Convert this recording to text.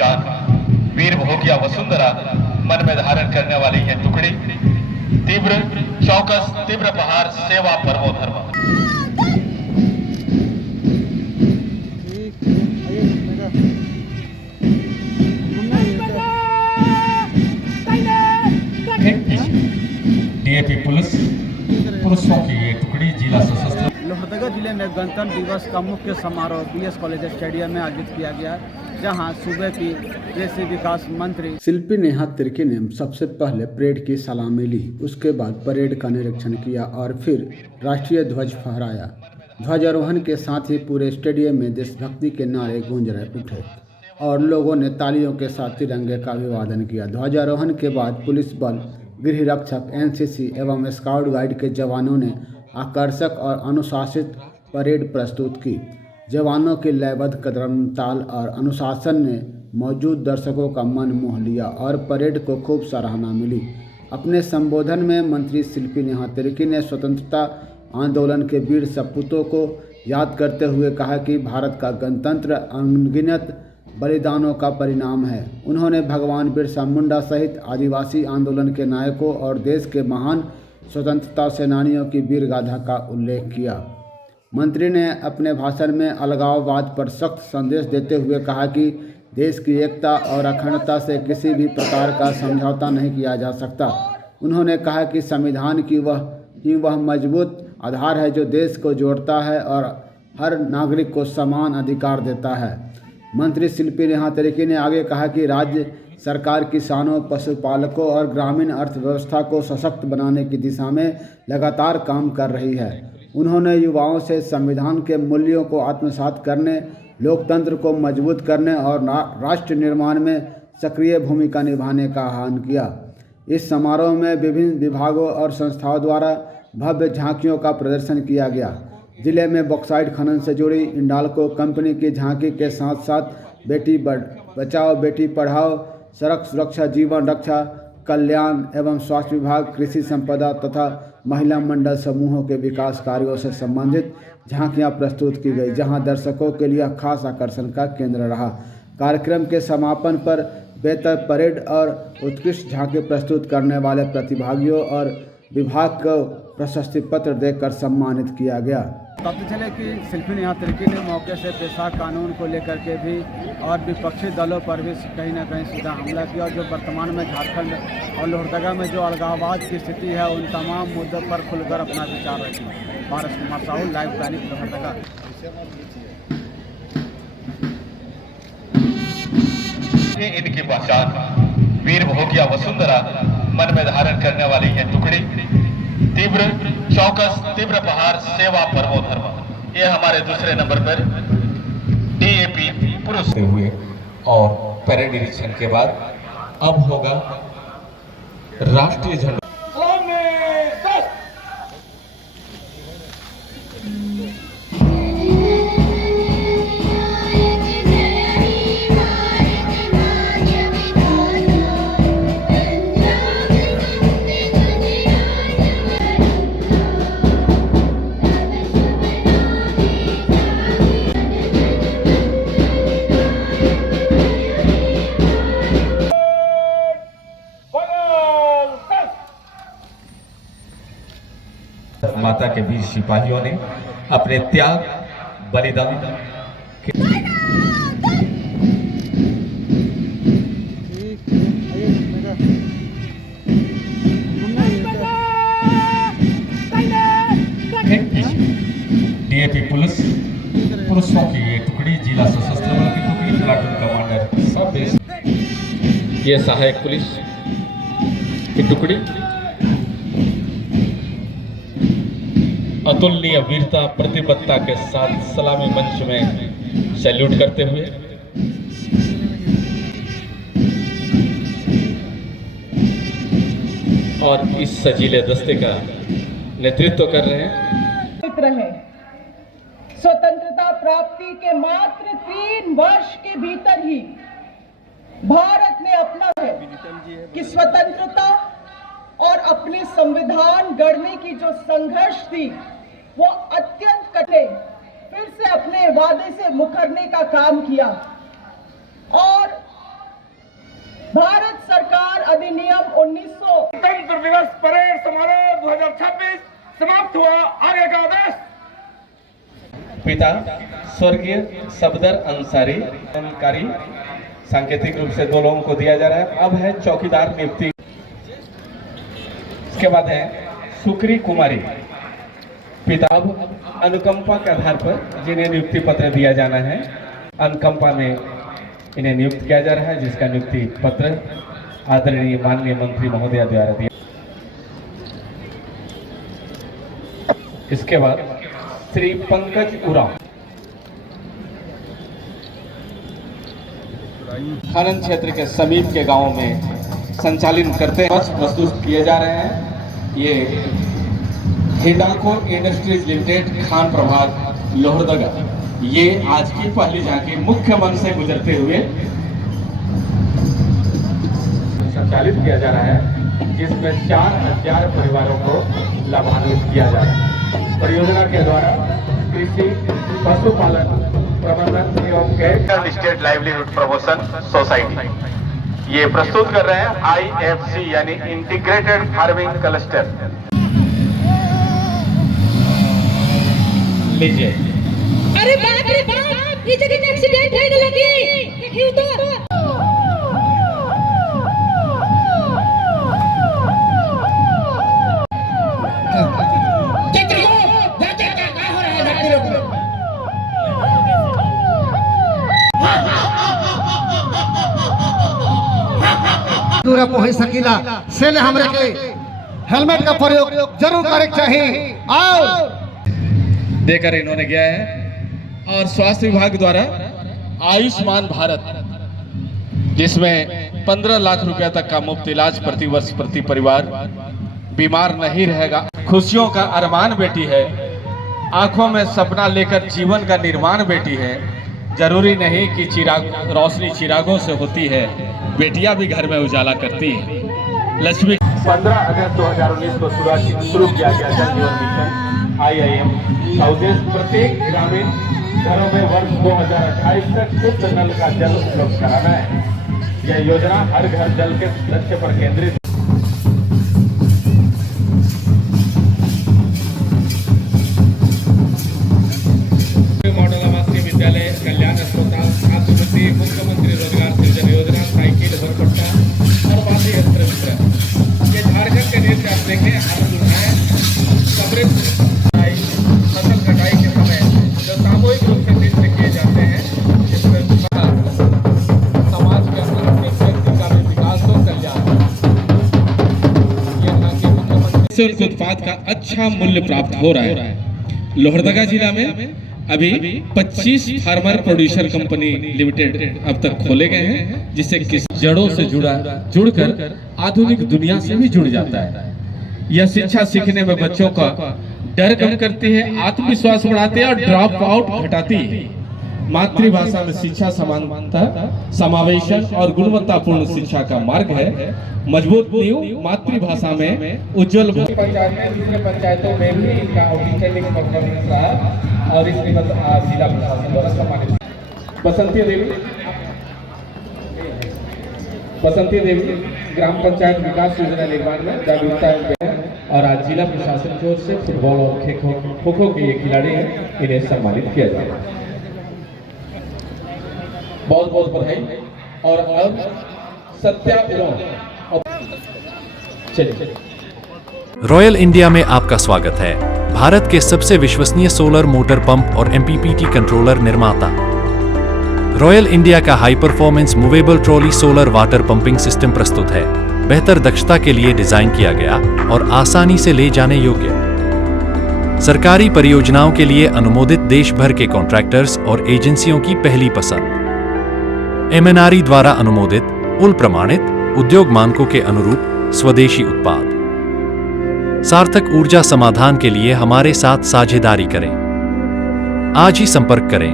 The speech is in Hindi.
पहचान वीर भोगिया वसुंधरा मन में धारण करने वाली है टुकड़ी। तीव्र चौकस तीव्र प्रहार सेवा परमो धर्म। डीएपी पुलिस पुरुषों की ये टुकड़ी जिला सशस्त्र लोहरदगा जिले में गणतंत्र दिवस का मुख्य समारोह बीएस कॉलेज स्टेडियम में आयोजित किया गया, जहां सूबे की कृषि विकास मंत्री शिल्पी नेहा तिर्की ने सबसे पहले परेड की सलामी ली। उसके बाद परेड का निरीक्षण किया और फिर राष्ट्रीय ध्वज फहराया। ध्वजारोहण के साथ ही पूरे स्टेडियम में देशभक्ति के नारे गूंज रहे उठे और लोगों ने तालियों के साथ तिरंगे का अभिवादन किया। ध्वजारोहण के बाद पुलिस बल, गृह रक्षक, एनसीसी एवं स्काउट गाइड के जवानों ने आकर्षक और अनुशासित परेड प्रस्तुत की। जवानों की लयबद्ध कदम ताल और अनुशासन ने मौजूद दर्शकों का मन मोह लिया और परेड को खूब सराहना मिली। अपने संबोधन में मंत्री शिल्पी नेहा तिर्की ने स्वतंत्रता आंदोलन के वीर सपूतों को याद करते हुए कहा कि भारत का गणतंत्र अनगिनत बलिदानों का परिणाम है। उन्होंने भगवान बिरसा मुंडा सहित आदिवासी आंदोलन के नायकों और देश के महान स्वतंत्रता सेनानियों की वीर गाथा का उल्लेख किया। मंत्री ने अपने भाषण में अलगाववाद पर सख्त संदेश देते हुए कहा कि देश की एकता और अखंडता से किसी भी प्रकार का समझौता नहीं किया जा सकता। उन्होंने कहा कि संविधान की वह मजबूत आधार है जो देश को जोड़ता है और हर नागरिक को समान अधिकार देता है। मंत्री शिल्पी नेहा तिर्की ने आगे कहा कि राज्य सरकार किसानों, पशुपालकों और ग्रामीण अर्थव्यवस्था को सशक्त बनाने की दिशा में लगातार काम कर रही है। उन्होंने युवाओं से संविधान के मूल्यों को आत्मसात करने, लोकतंत्र को मजबूत करने और राष्ट्र निर्माण में सक्रिय भूमिका निभाने का आह्वान किया। इस समारोह में विभिन्न विभागों और संस्थाओं द्वारा भव्य झांकियों का प्रदर्शन किया गया। जिले में बॉक्साइट खनन से जुड़ी इंडाल्को कंपनी की झांकी के साथ साथ बेटी बचाओ बेटी पढ़ाओ, सड़क सुरक्षा, जीवन रक्षा, कल्याण एवं स्वास्थ्य विभाग, कृषि संपदा तथा महिला मंडल समूहों के विकास कार्यों से संबंधित झांकियां प्रस्तुत की गई, जहां दर्शकों के लिए खास आकर्षण का केंद्र रहा। कार्यक्रम के समापन पर बेहतर परेड और उत्कृष्ट झांकी प्रस्तुत करने वाले प्रतिभागियों और विभाग को प्रशस्ति पत्र देकर सम्मानित किया गया। पता चले कि शिल्पी नेहा तिर्की ने मौके से पेशा कानून को लेकर के भी और विपक्षी दलों पर भी कहीं ना कहीं सीधा हमला किया और जो वर्तमान में झारखंड और लोहरदगा में जो अलगाववाद की स्थिति है उन तमाम मुद्दों पर खुलकर अपना विचार रखी। पारस कुमार साहू, लाइव दैनिक लोहरदगा। इनकी पहचान वीर भोगिया वसुंधरा मन में धारण करने वाली है टुकड़ी। तीव्र चौकस तीव्र प्रहार सेवा परमो धर्म। ये हमारे दूसरे नंबर पर डीएपी पुरुष हुए और परेड निरीक्षण के बाद अब होगा राष्ट्रीय झंडा। माता के वीर सिपाहियों ने अपने त्याग बलिदान डीएपी पुलिस पुरुषों की ये टुकड़ी जिला सशस्त्र बल की टुकड़ी, प्लाटून कमांडर सब ये सहायक पुलिस की टुकड़ी अतुलनीय वीरता प्रतिबद्धता के साथ सलामी मंच में सैल्यूट करते हुए और इस सजीले दस्ते का नेतृत्व कर रहे हैं। स्वतंत्रता प्राप्ति के मात्र 3 वर्ष के भीतर ही भारत ने अपना है कि स्वतंत्रता और अपने संविधान गढ़ने की जो संघर्ष थी वो अत्यंत कठिन, फिर से अपने वादे से मुकरने का काम किया और 2026 समाप्त हुआ। आगे का आदेश। पिता स्वर्गीय सफदर अंसारी अधिकारी सांकेतिक रूप से 2 लोगों को दिया जा रहा है। अब है चौकीदार नियुक्ति। इसके बाद है सुक्री कुमारी पिता। अब अनुकंपा के आधार पर जिन्हें नियुक्ति पत्र दिया जाना है, अनुकंपा में इन्हें नियुक्त किया जा रहा है, जिसका नियुक्ति पत्र आदरणीय माननीय मंत्री महोदया द्वारा दिया। इसके बाद श्री पंकज उरांव खनन क्षेत्र के समीप के गांवों में संचालित करते हैं। प्रस्तुत किए जा रहे हैं। ये हिंडाल्को इंडस्ट्रीज लिमिटेड खान प्रभाग लोहरदगा, ये आज की पहली झांकी मुख्य मन से गुजरते हुए संचालित किया जा रहा है, जिसमें 4000 परिवारों को लाभान्वित किया जा रहा है। परियोजना के द्वारा कृषि, पशुपालन, प्रबंधन एवं गैर स्टेट लाइवलीहुड प्रमोशन सोसाइटी ये प्रस्तुत कर रहे हैं IFC यानी इंटीग्रेटेड फार्मिंग क्लस्टर। लीजिए। अरे बाप रे बाप, ये जगह एक्सीडेंट होने लगी। देखियो तो दूर पहुंच सकीला से हमरे के हेलमेट का प्रयोग जरूर करे चाहिए। और देकर इन्होंने गया है। और स्वास्थ्य विभाग द्वारा आयुष्मान भारत, जिसमें 15 लाख रुपया तक का मुफ्त इलाज प्रति वर्ष प्रति परिवार, बीमार नहीं रहेगा। खुशियों का अरमान बेटी है, आंखों में सपना लेकर जीवन का निर्माण बेटी है। जरूरी नहीं कि रोशनी चिरागों से होती है, बेटियां भी घर में उजाला करती है। लक्ष्मी 15 अगस्त 2019 को शुरू किया गया जल जीवन मिशन IIM का उद्देश्य प्रत्येक ग्रामीण घरों में वर्ष 2028 तक शुद्ध नल का जल उपलब्ध कराना है। यह योजना हर घर जल के लक्ष्य पर केंद्रित। मॉडल आवासीय विद्यालय, कल्याण अस्पताल, छात्रवृत्ति, मुख्यमंत्री रोजगार सृजन योजना, साइकिल, भरपट्टा और बाकी यंत्र मित्र। ये झारखंड के नृत्य आप देखें, आनंद उठाएं। समृद्ध फसल कटाई के समय जो सामूहिक रूप से नृत्य किए जाते हैं, जिसमें समाज के प्रत्येक व्यक्ति का भी विकास हो, कल्याण। ये यहाँ के मुख्यमंत्री से उनके उत्पाद का अच्छा मूल्य प्राप्त हो रहा है। लोहरदगा जिला में अभी 25 फार्मर प्रोड्यूसर कंपनी लिमिटेड अब तक खोले गए हैं, जिससे किस जड़ों से जुड़कर आधुनिक दुनिया से भी जुड़ जाता है। यह शिक्षा सीखने में बच्चों का डर कम करती है, आत्मविश्वास बढ़ाती है और ड्रॉप आउट घटाती है। मातृभाषा में शिक्षा समानता, समावेशन और गुणवत्तापूर्ण शिक्षा का मार्ग है। मजबूत नींव मातृभाषा में उज्जवल पंचायतों में भी इनका आउटस्टैंडिंग परफॉर्मेंस रहा और इसमें जिला प्रशासन द्वारा सम्मानित। बसंती देवी ग्राम पंचायत विकास योजना निर्माण में जागरूकता और आज जिला प्रशासन की ओर से फुटबॉल और खो खो के ये खिलाड़ी हैं, इन्हें सम्मानित किया जाएगा। बहुत बहुत बधाई। और अब सत्या चलिए। रॉयल इंडिया में आपका स्वागत है। भारत के सबसे विश्वसनीय सोलर मोटर पंप और MPPT कंट्रोलर निर्माता। रॉयल इंडिया का high performance movable trolley solar water pumping system प्रस्तुत है। बेहतर दक्षता के लिए डिजाइन किया गया और आसानी से ले जाने योग्य। सरकारी परियोजनाओं के लिए अनुमोदित देश भर के कॉन्ट्रैक्टर्स और एजेंसियों की पहली पसंद। MNRE द्वारा अनुमोदित, उल प्रमाणित, उद्योग मानकों के अनुरूप स्वदेशी उत्पाद। सार्थक ऊर्जा समाधान के लिए हमारे साथ साझेदारी करें। आज ही संपर्क करें।